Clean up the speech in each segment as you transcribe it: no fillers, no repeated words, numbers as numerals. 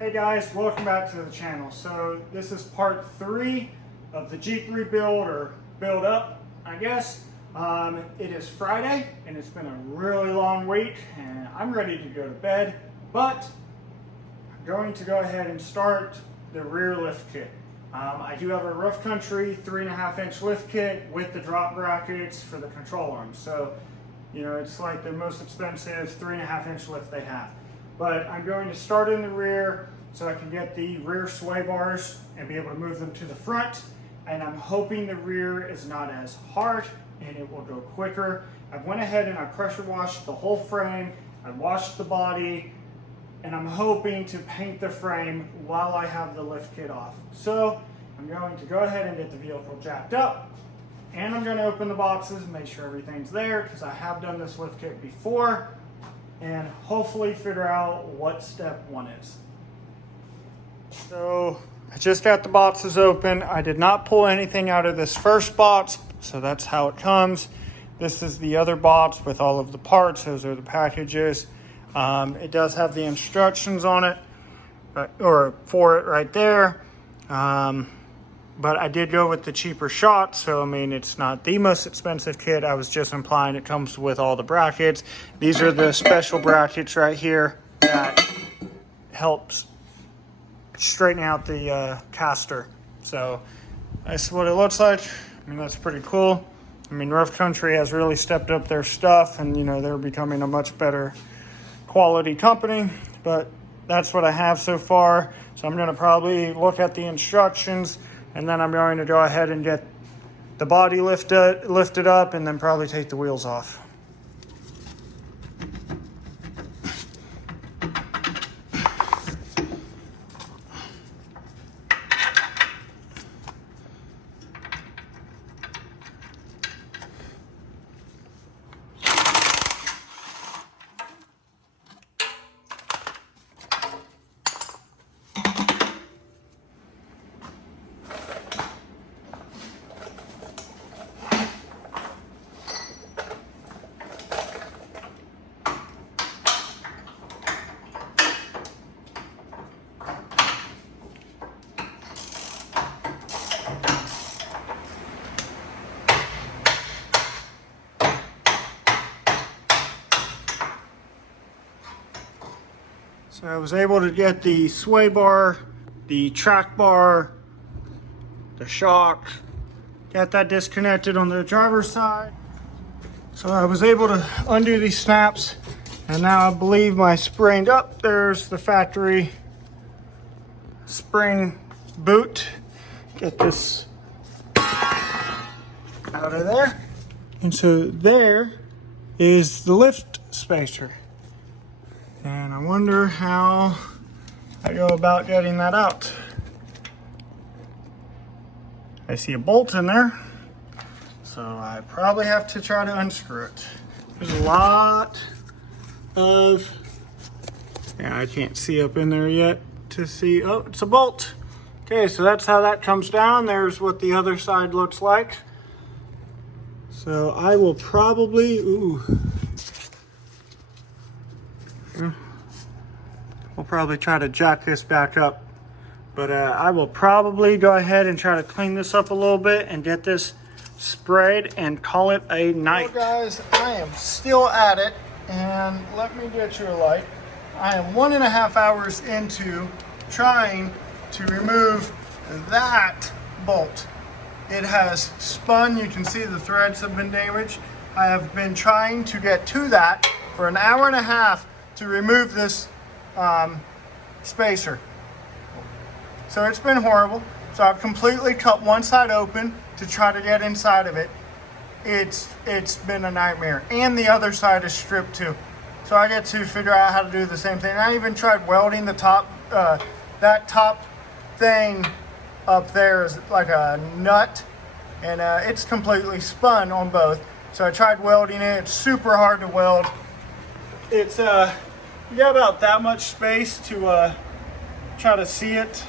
Hey guys, welcome back to the channel. So this is part 3 of the Jeep rebuild, or build up, I guess. It is Friday and it's been a really long week and I'm ready to go to bed, but I'm going to go ahead and start the rear lift kit. I do have a Rough Country 3.5-inch lift kit with the drop brackets for the control arms. So, you know, it's like the most expensive 3.5-inch lift they have. But I'm going to start in the rear so I can get the rear sway bars and be able to move them to the front. And I'm hoping the rear is not as hard and it will go quicker. I went ahead and I pressure washed the whole frame. I washed the body and I'm hoping to paint the frame while I have the lift kit off. So I'm going to go ahead and get the vehicle jacked up, and I'm going to open the boxes and make sure everything's there because I have done this lift kit before, and hopefully figure out what step 1 is. So I just got the boxes open. I did not pull anything out of this first box, so that's how it comes. This is the other box with all of the parts. Those are the packages. It does have the instructions on it, or for it right there. But I did go with the cheaper shot, so I mean, it's not the most expensive kit. I was just implying it comes with all the brackets. These are the special brackets right here that helps straighten out the caster. So that's what it looks like. I mean, that's pretty cool. I mean, Rough Country has really stepped up their stuff, and you know, they're becoming a much better quality company, but that's what I have so far. So I'm going to probably look at the instructions, and then I'm going to go ahead and get the body lifted up, and then probably take the wheels off. So I was able to get the sway bar, the track bar, the shock, got that disconnected on the driver's side. So I was able to undo these snaps, and now I believe my spring, there's the factory spring boot. Get this out of there. And so there is the lift spacer. And I wonder how I go about getting that out. I see a bolt in there, so I probably have to try to unscrew it. There's a lot of, yeah, I can't see up in there yet to see. Oh, it's a bolt. Okay, so that's how that comes down. There's what the other side looks like. So I will probably, we'll probably try to jack this back up, but I will probably go ahead and try to clean this up a little bit and get this sprayed and call it a night. Well, guys, I am still at it, and let me get you a light. I am 1.5 hours into trying to remove that bolt. It has spun. You can see the threads have been damaged. I have been trying to get to that for 1.5 hours to remove this spacer. So it's been horrible. So I've completely cut one side open to try to get inside of it. It's been a nightmare, and the other side is stripped too. So I get to figure out how to do the same thing. I even tried welding the top, that top thing up there is like a nut, and it's completely spun on both. So I tried welding it. It's super hard to weld. It's you got about that much space to try to see it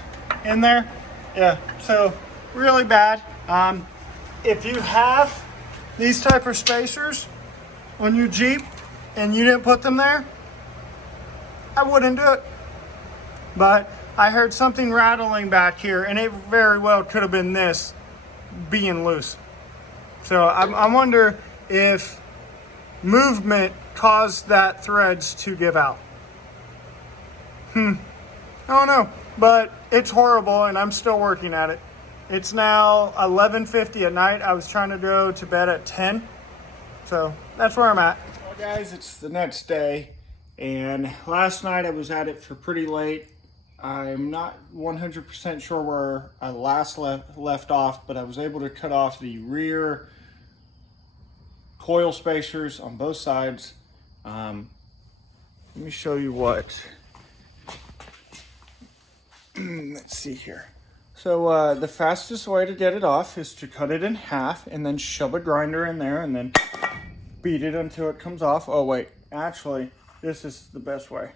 in there. Yeah, so really bad. If you have these type of spacers on your Jeep and you didn't put them there, I wouldn't do it. but I heard something rattling back here, and it very well could have been this being loose. So I wonder if movement caused that threads to give out. I don't know, but it's horrible, and I'm still working at it. It's now 11:50 at night. I was trying to go to bed at 10, so that's where I'm at. Well, guys, it's the next day, and last night I was at it for pretty late. I'm not 100% sure where I last left off, but I was able to cut off the rear coil spacers on both sides. Let me show you what. Let's see here. So the fastest way to get it off is to cut it in half and then shove a grinder in there and then beat it until it comes off. Oh wait, actually, this is the best way.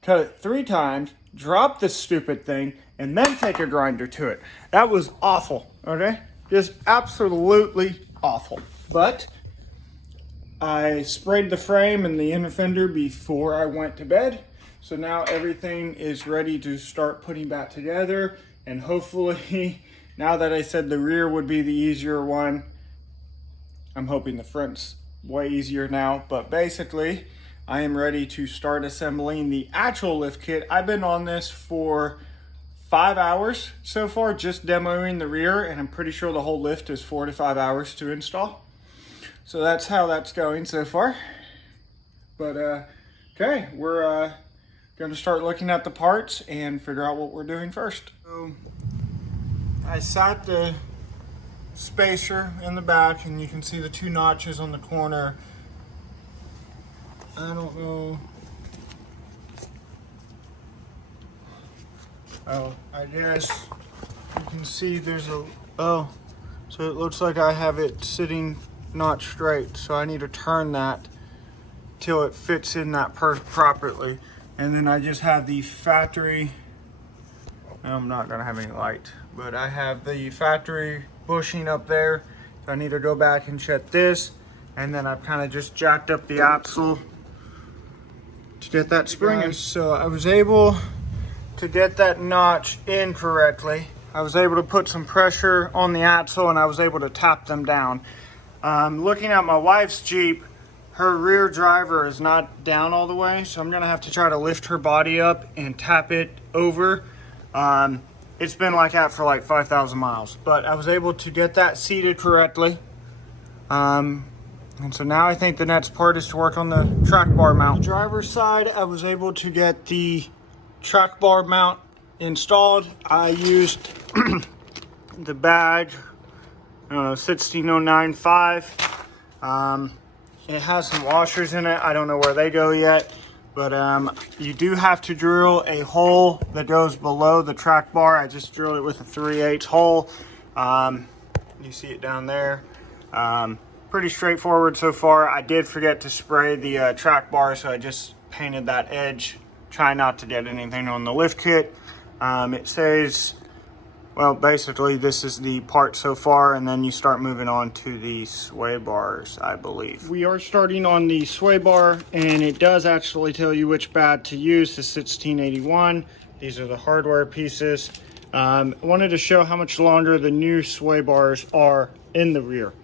Cut it 3 times, drop this stupid thing, and then take a grinder to it. That was awful, okay? Just absolutely awful. But I sprayed the frame and the inner fender before I went to bed. So now everything is ready to start putting back together. And hopefully, now that I said the rear would be the easier one, I'm hoping the front's way easier now. But basically, I am ready to start assembling the actual lift kit. I've been on this for 5 hours so far, just demoing the rear, and I'm pretty sure the whole lift is 4 to 5 hours to install. So that's how that's going so far. But okay, we're going to start looking at the parts and figure out what we're doing first. So I sat the spacer in the back, and you can see the 2 notches on the corner. I don't know. Oh, I guess you can see there's a, oh, so it looks like I have it sitting not straight. So I need to turn that till it fits in that properly. And then I just have the factory, I'm not gonna have any light, but I have the factory bushing up there. So I need to go back and check this. And then I've kind of just jacked up the axle to get that spring in. So I was able to get that notch in correctly. I was able to put some pressure on the axle, and I was able to tap them down. Looking at my wife's Jeep, her rear driver is not down all the way, so I'm gonna have to try to lift her body up and tap it over. It's been like that for like 5,000 miles, but I was able to get that seated correctly. And so now I think the next part is to work on the track bar mount. Driver's side, I was able to get the track bar mount installed. I used the bag, I don't know, 16095. It has some washers in it. I don't know where they go yet, but you do have to drill a hole that goes below the track bar. I just drilled it with a 3/8 hole. You see it down there. Pretty straightforward so far. I did forget to spray the track bar, so I just painted that edge. Try not to get anything on the lift kit. It says, well, basically this is the part so far, and then you start moving on to the sway bars, I believe. We are starting on the sway bar, and it does actually tell you which bad to use, the 1681. These are the hardware pieces. I wanted to show how much longer the new sway bars are in the rear.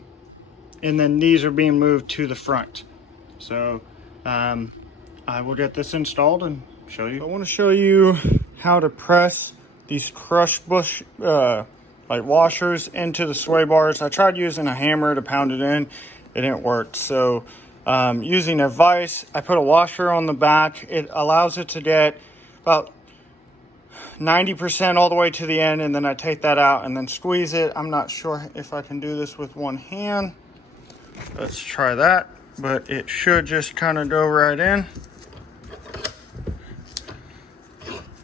And then these are being moved to the front. So I will get this installed and show you. I want to show you how to press these crush bush like washers into the sway bars. I tried using a hammer to pound it in. It didn't work. So using a vise, I put a washer on the back. It allows it to get about 90% all the way to the end, and then I take that out and then squeeze it. I'm not sure if I can do this with one hand. Let's try that, but it should just kind of go right in.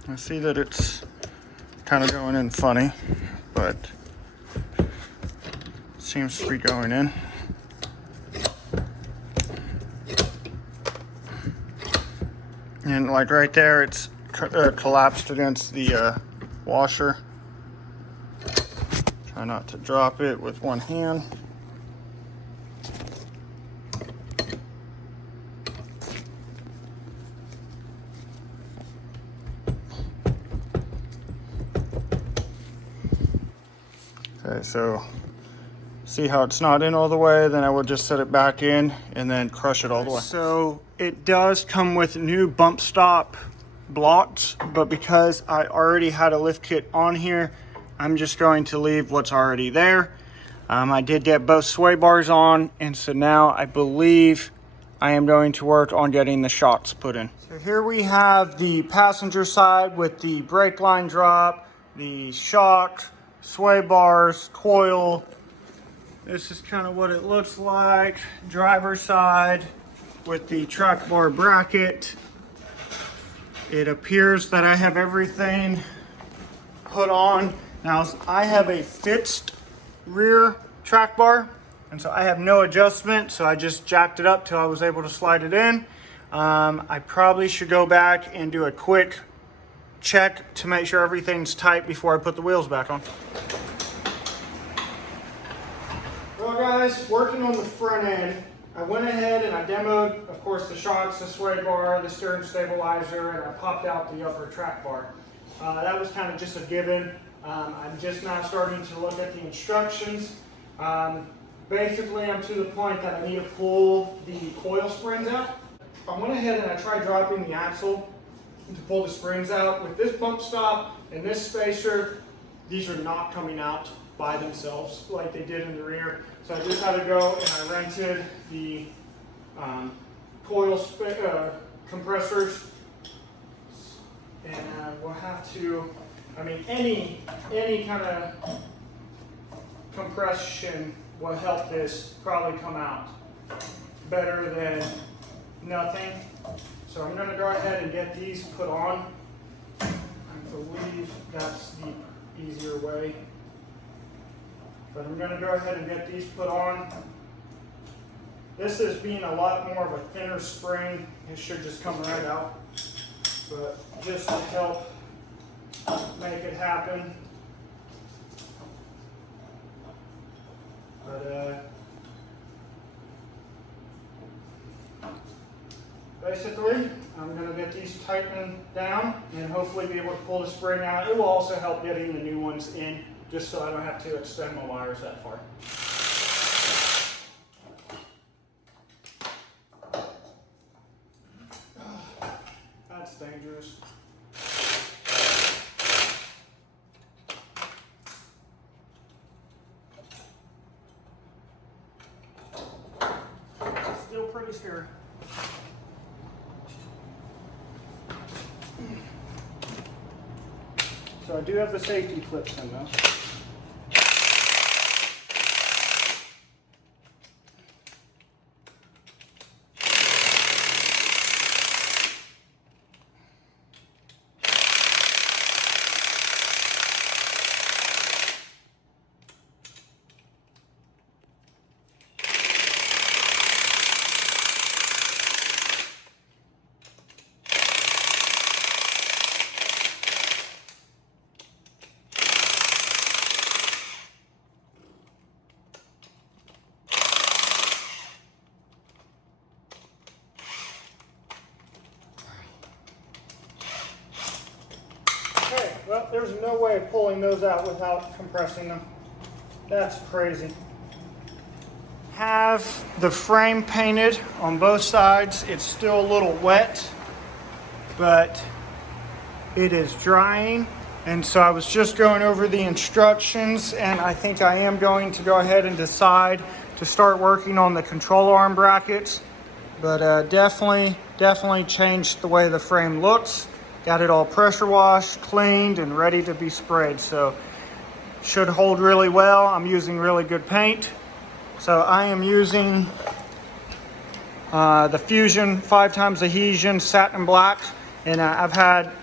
I see that it's kind of going in funny, but it seems to be going in. And like right there, it's collapsed against the washer. Try not to drop it with one hand. Okay, so see how it's not in all the way, then I will just set it back in and then crush it all the way. So it does come with new bump stop blocks, but because I already had a lift kit on here, I'm just going to leave what's already there. I did get both sway bars on, and so now I believe I am going to work on getting the shocks put in. So here we have the passenger side with the brake line drop, the shock, sway bars, coil. This is kind of what it looks like. Driver's side with the track bar bracket. It appears that I have everything put on. Now I have a fixed rear track bar, and so I have no adjustment, so I just jacked it up till I was able to slide it in. I probably should go back and do a quick check to make sure everything's tight before I put the wheels back on. Well guys, working on the front end, I went ahead and I demoed, of course, the shocks, the sway bar, the steering stabilizer, and I popped out the upper track bar. That was kind of just a given. I'm just now starting to look at the instructions. Basically, I'm to the point that I need to pull the coil springs out. I went ahead and I tried dropping the axle to pull the springs out. With this bump stop and this spacer, these are not coming out by themselves like they did in the rear. So I just had to go and I rented the coil compressors, and we'll have to, I mean, any kind of compression will help this probably come out better than nothing. So I'm going to go ahead and get these put on. I believe that's the easier way. But I'm going to go ahead and get these put on. This is being a lot more of a thinner spring. It should just come right out. But just to help make it happen. But basically, I'm going to get these tightened down and hopefully be able to pull the spring out. It will also help getting the new ones in, just so I don't have to extend my wires that far. That's dangerous. Still pretty scary. So I do have the safety clips in though. Okay, well, there's no way of pulling those out without compressing them. That's crazy. Have the frame painted on both sides. It's still a little wet, but it is drying. And so I was just going over the instructions, and I think I am going to go ahead and decide to start working on the control arm brackets. But definitely changed the way the frame looks. Got it all pressure washed, cleaned, and ready to be sprayed. So should hold really well. I'm using really good paint. So I am using the Fusion 5x Adhesion Satin Black. And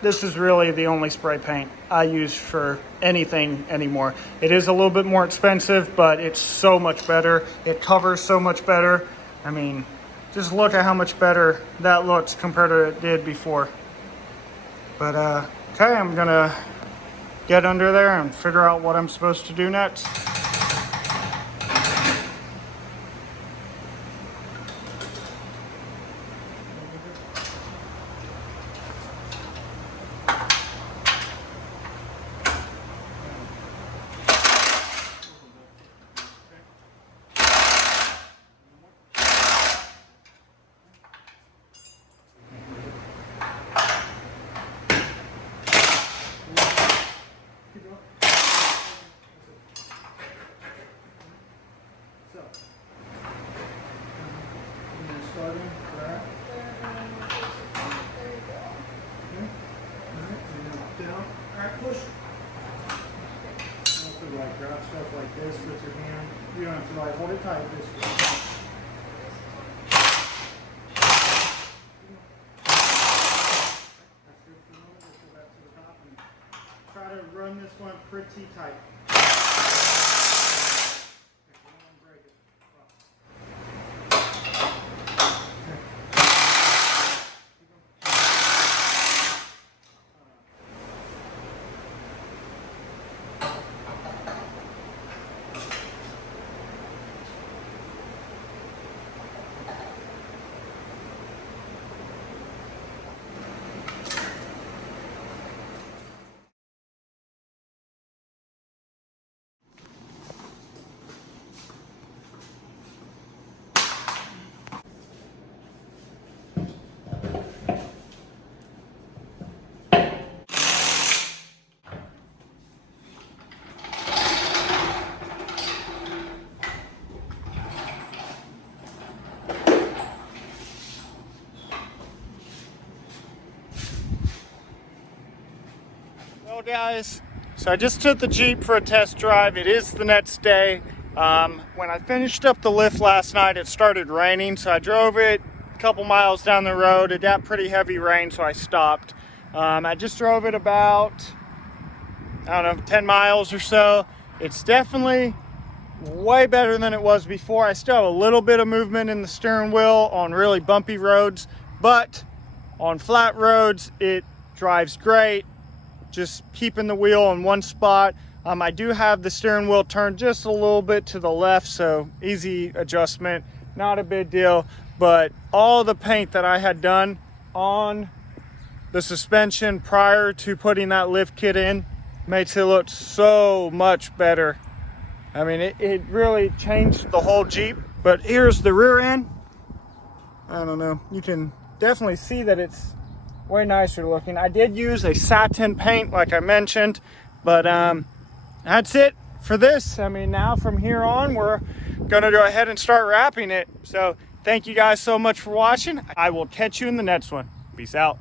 this is really the only spray paint I use for anything anymore. It is a little bit more expensive, but it's so much better. It covers so much better. I mean, just look at how much better that looks compared to it did before. But okay, I'm gonna get under there and figure out what I'm supposed to do next. Alright, push. You don't have to like grab stuff like this with your hand. You don't have to like hold it tight this way. Try to run this one pretty tight. Well guys, so I just took the Jeep for a test drive. It is the next day. When I finished up the lift last night, it started raining, so I drove it a couple miles down the road. It got pretty heavy rain, so I stopped. I just drove it about, I don't know, 10 miles or so. It's definitely way better than it was before. I still have a little bit of movement in the steering wheel on really bumpy roads, but on flat roads, it drives great. Just keeping the wheel in one spot. I do have the steering wheel turned just a little bit to the left, so easy adjustment, not a big deal. But all the paint that I had done on the suspension prior to putting that lift kit in makes it look so much better. I mean, it really changed the whole Jeep. But here's the rear end. I don't know, you can definitely see that it's way nicer looking. I did use a satin paint like I mentioned, but that's it for this. I mean, now from here on, we're gonna go ahead and start wrapping it. So thank you guys so much for watching. I will catch you in the next one. Peace out.